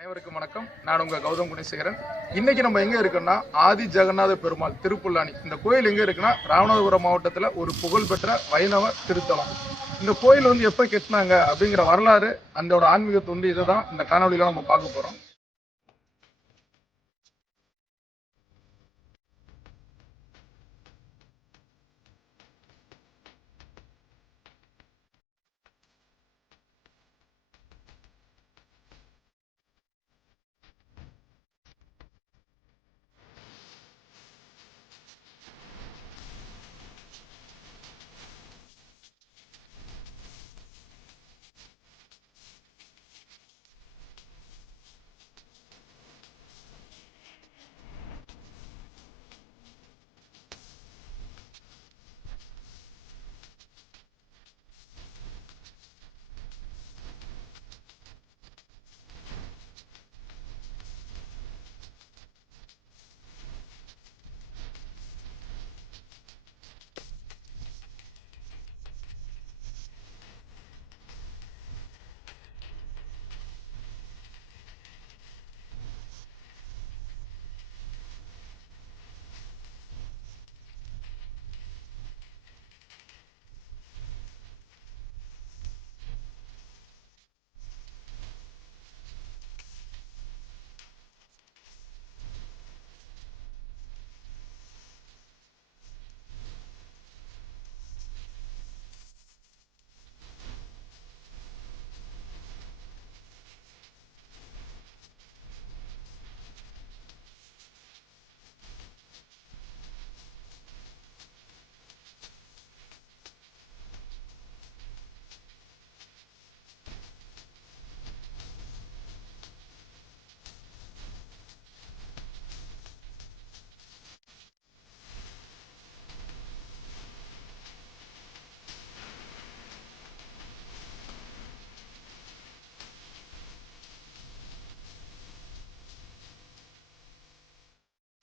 அனைவருக்கும் வணக்கம். நான் உங்க கௌதம் குணசேகரன். இன்னைக்கு நம்ம எங்க இருக்கோம்னா ஆதி ஜெகநாத பெருமாள் திருப்புல்லானி இந்த கோயில் எங்க இருக்குன்னா ராமநாதபுரம் மாவட்டத்துல ஒரு புகழ்பெற்ற வைணவ திருத்தலம். இந்த கோயில் வந்து எப்ப கட்டினாங்க அப்படிங்கிற வரலாறு அதோட ஆன்மீகத்தை வந்து இதை தான் இந்த காணொலியில நம்ம பார்க்க போறோம்.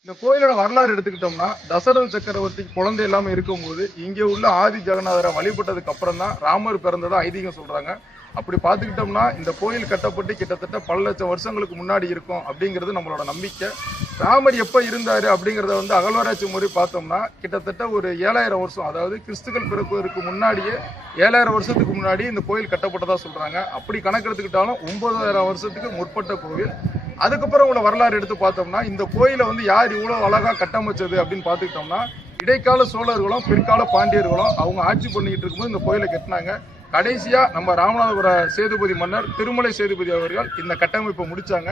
இந்த கோயிலோட வரலாறு எடுத்துக்கிட்டோம்னா தசரத சக்கரவர்த்தி குழந்தை இல்லாமல் இருக்கும்போது இங்கே உள்ள ஆதி ஜெகநாதரை வழிபட்டதுக்கு அப்புறம் தான் ராமர் பிறந்ததா ஐதீகம் சொல்கிறாங்க அப்படி பார்த்துக்கிட்டோம்னா இந்த கோயில் கட்டப்பட்டு கிட்டத்தட்ட பல லட்சம் வருஷங்களுக்கு முன்னாடி இருக்கும் அப்படிங்கிறது நம்மளோட நம்பிக்கை. ராமர் எப்போ இருந்தார் அப்படிங்கிறத வந்து அகழ்வாராய்ச்சி முறை பார்த்தோம்னா கிட்டத்தட்ட ஒரு ஏழாயிரம் வருஷம் அதாவது கிறிஸ்துக்கள் பிறப்பதற்கு முன்னாடியே ஏழாயிரம் வருஷத்துக்கு முன்னாடி இந்த கோயில் கட்டப்பட்டதாக சொல்கிறாங்க அப்படி கணக்கெடுத்துக்கிட்டாலும் ஒன்பதாயிரம் வருஷத்துக்கு முற்பட்ட கோவில். அதுக்கப்புறம் உள்ள வரலாறு எடுத்து பார்த்தோம்னா இந்த கோயிலை வந்து யார் இவ்வளோ அழகாக கட்டமைச்சது அப்படின்னு பார்த்துக்கிட்டோம்னா இடைக்கால சோழர்களும் பிற்கால பாண்டியர்களும் அவங்க ஆட்சி பண்ணிக்கிட்டு இருக்கும்போது இந்த கோயிலை கட்டினாங்க. கடைசியாக நம்ம ராமநாதபுர சேதுபதி மன்னர் திருமலை சேதுபதி அவர்கள் இந்த கட்டமைப்பை முடித்தாங்க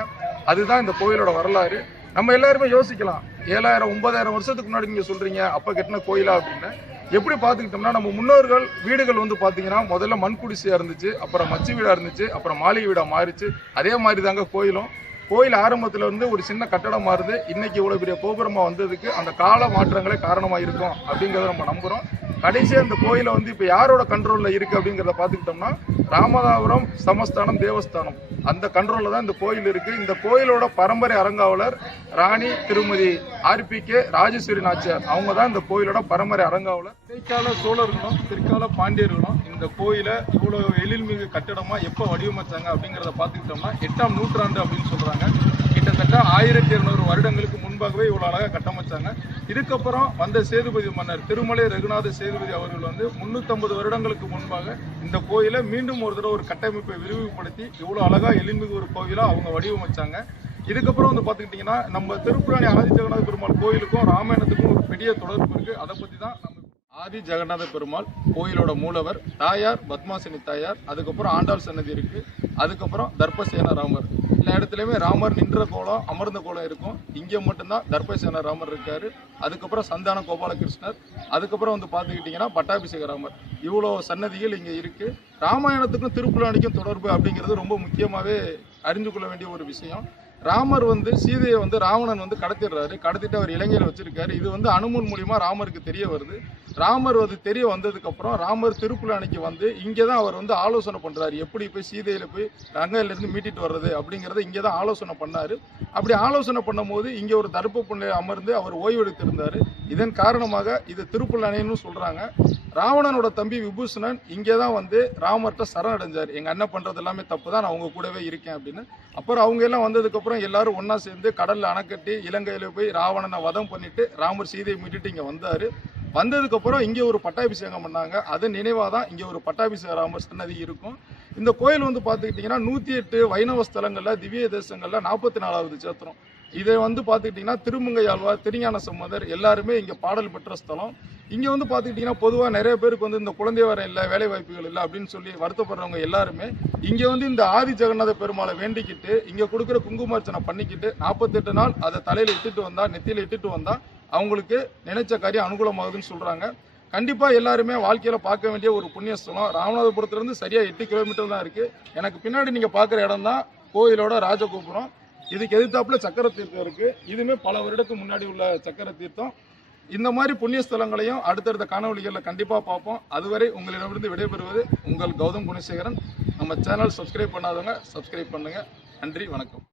அதுதான் இந்த கோயிலோட வரலாறு. நம்ம எல்லாருமே யோசிக்கலாம் ஏழாயிரம் ஒன்பதாயிரம் வருஷத்துக்கு முன்னாடி நீங்கள் சொல்கிறீங்க அப்போ கட்டின கோயிலா அப்படின்னு. எப்படி பார்த்துக்கிட்டோம்னா நம்ம முன்னோர்கள் வீடுகள் வந்து பார்த்தீங்கன்னா முதல்ல மண் குடிசையாக இருந்துச்சு அப்புறம் மச்சு வீடாக இருந்துச்சு அப்புறம் மாளிகை வீடாக மாறிச்சு. அதே மாதிரி தாங்க கோயிலும். கோயில் ஆரம்பத்தில் வந்து ஒரு சின்ன கட்டடம் மாறுது. இன்னைக்கு இவ்வளோ பெரிய கோபுரமாக வந்ததுக்கு அந்த கால மாற்றங்களே காரணமாக இருக்கும் அப்படிங்கிறத நம்ம நம்புகிறோம் கடைசியாக இந்த கோயிலை வந்து இப்போ யாரோட கண்ட்ரோலில் இருக்குது அப்படிங்கிறத பார்த்துக்கிட்டோம்னா ராமதாபுரம் சமஸ்தானம் தேவஸ்தானம். அந்த கண்ட்ரோலில் தான் இந்த கோயில் இருக்குது இந்த கோயிலோட பரம்பரை அரங்காவலர் ராணி திருமதி ஆர்பிகே ராஜேஸ்வரி நாச்சியார். அவங்க தான் இந்த கோயிலோட பரம்பரை அரங்காவலர். இடைக்கால சோழர்களும் பிற்கால பாண்டியர்களும் இந்த கோயிலை இவ்வளோ எழில்மிகு கட்டடமாக எப்போ வடிவமைச்சாங்க அப்படிங்கிறத பார்த்துக்கிட்டோம்னா எட்டாம் நூற்றாண்டு அப்படின்னு சொல்கிறாங்க சொல்றாங்க கிட்டத்தட்ட ஆயிரத்தி இருநூறு வருடங்களுக்கு முன்பாகவே இவ்வளோ அழகாக கட்டமைச்சாங்க. இதுக்கப்புறம் வந்த சேதுபதி மன்னர் திருமலை ரகுநாத சேதுபதி அவர்கள் வந்து 350 வருடங்களுக்கு முன்பாக இந்த கோயிலை மீண்டும் ஒரு தடவை ஒரு கட்டமைப்பை விரிவுபடுத்தி இவ்வளோ அழகாக எளிமிகு ஒரு கோயிலா அவங்க வடிவமைச்சாங்க. இதுக்கப்புறம் வந்து பார்த்துக்கிட்டிங்கன்னா நம்ம திருப்புராணி ஆதி ஜெகநாத பெருமாள் கோயிலுக்கும் ராமாயணத்துக்கும் ஒரு பெரிய தொடர்பு இருக்குது அதை பற்றி தான் நம்ம ஆதி ஜெகநாத பெருமாள் கோயிலோட மூலவர் தாயார் பத்மாசினி தாயார் அதுக்கப்புறம் ஆண்டாள் சன்னதி இருக்குது அதுக்கப்புறம் தர்பசேன ராமர். எல்லா இடத்துலையுமே ராமர் நின்ற கோலம் அமர்ந்த கோலம் இருக்கும். இங்கே மட்டும்தான் தர்பசேன ராமர் இருக்காரு. அதுக்கப்புறம் சந்தான கோபாலகிருஷ்ணர். அதுக்கப்புறம் வந்து பார்த்துக்கிட்டிங்கன்னா பட்டாபிஷேக ராமர். இவ்வளோ சன்னதிகள் இங்கே இருக்குது ராமாயணத்துக்கும் திருப்புலாணிக்கும் தொடர்பு அப்படிங்கிறது ரொம்ப முக்கியமாகவே அறிந்து கொள்ள வேண்டிய ஒரு விஷயம். ராமர் வந்து சீதையை வந்து ராவணன் வந்து கடத்திடுறாரு. கடத்திட்டு அவர் இலங்கையில் வச்சிருக்காரு. இது வந்து அனுமன் மூலியமா ராமருக்கு தெரிய வருது. ராமர் வந்து தெரிய வந்ததுக்கு அப்புறம் ராமர் திருப்புலானிக்கு வந்து இங்கே தான் அவர் வந்து ஆலோசனை பண்றாரு. எப்படி போய் சீதையில போய் ரங்கையிலேருந்து மீட்டிட்டு வர்றது அப்படிங்கிறத இங்கே தான் ஆலோசனை பண்ணாரு. அப்படி ஆலோசனை பண்ணும்போது இங்கே ஒரு தர்ப்ப புண்ணை அமர்ந்து அவர் ஓய்வெடுத்திருந்தார். இதன் காரணமாக இது திருப்புலானின்னு சொல்றாங்க. ராவணனோட தம்பி விபூஷணன் இங்கே தான் வந்து ராமர்கிட்ட சரணடைஞ்சார். எங்கள் அண்ணன் பண்ணுறது எல்லாமே தப்பு தான் நான் அவங்க கூடவே இருக்கேன் அப்படின்னு. அப்புறம் அவங்க எல்லாம் வந்ததுக்கப்புறம் எல்லாரும் ஒன்றா சேர்ந்து கடலில் அணைக்கட்டி இலங்கையில் போய் ராவணனை வதம் பண்ணிட்டு ராமர் சீதையை மீட்டுட்டு இங்கே வந்தார். வந்ததுக்கப்புறம் இங்கே ஒரு பட்டாபிஷேகம் பண்ணாங்க. அது நினைவாக தான் இங்கே ஒரு பட்டாபிஷேக ராமர் சன்னதி இருக்கும். இந்த கோயில் வந்து பார்த்துக்கிட்டிங்கன்னா நூற்றி எட்டு வைணவ ஸ்தலங்களில் திவ்ய தேசங்களில் நாற்பத்தி நாலாவது சேத்திரம். இதை வந்து பார்த்துக்கிட்டிங்கன்னா திருமங்கை ஆழ்வார் திருஞான சம்பந்தர் எல்லாருமே இங்கே பாடல் பெற்ற ஸ்தலம். இங்கே வந்து பார்த்துக்கிட்டிங்கன்னா பொதுவாக நிறைய பேருக்கு வந்து இந்த குழந்தை வரம் இல்லை வேலை வாய்ப்புகள் இல்லை அப்படின்னு சொல்லி வருத்தப்படுறவங்க எல்லாருமே இங்கே வந்து இந்த ஆதி ஜெகநாத பெருமாளை வேண்டிக்கிட்டு இங்கே கொடுக்குற குங்குமார்ச்சனை பண்ணிக்கிட்டு நாற்பத்தெட்டு நாள் அதை தலையில் இட்டுட்டு வந்தால் நெத்தியில் இட்டுட்டு வந்தால் அவங்களுக்கு நினைச்ச காரியம் அனுகூலமாகுதுன்னு சொல்கிறாங்க கண்டிப்பாக எல்லாருமே வாழ்க்கையில் பார்க்க வேண்டிய ஒரு புண்ணிய ஸ்தலம் ராமநாதபுரத்துலேருந்து சரியாக எட்டு கிலோமீட்டர் தான் இருக்குது எனக்கு பின்னாடி நீங்கள் பார்க்குற இடம் தான் கோயிலோட ராஜகோபுரம். இதுக்கு எதிர்த்தாப்புல சக்கர தீர்த்தம் இருக்குது இதுவுமே பல வருடத்துக்கு முன்னாடி உள்ள சக்கர தீர்த்தம். இந்த மாதிரி புண்ணிய ஸ்தலங்களையும் அடுத்தடுத்த காணொலிகளில் கண்டிப்பாக பார்ப்போம். அதுவரை உங்களிடமிருந்து விடைபெறுவது உங்கள் கௌதம் குணசேகரன். நம்ம சேனல் சப்ஸ்கிரைப் பண்ணாதவங்க சப்ஸ்கிரைப் பண்ணுங்கள் நன்றி வணக்கம்.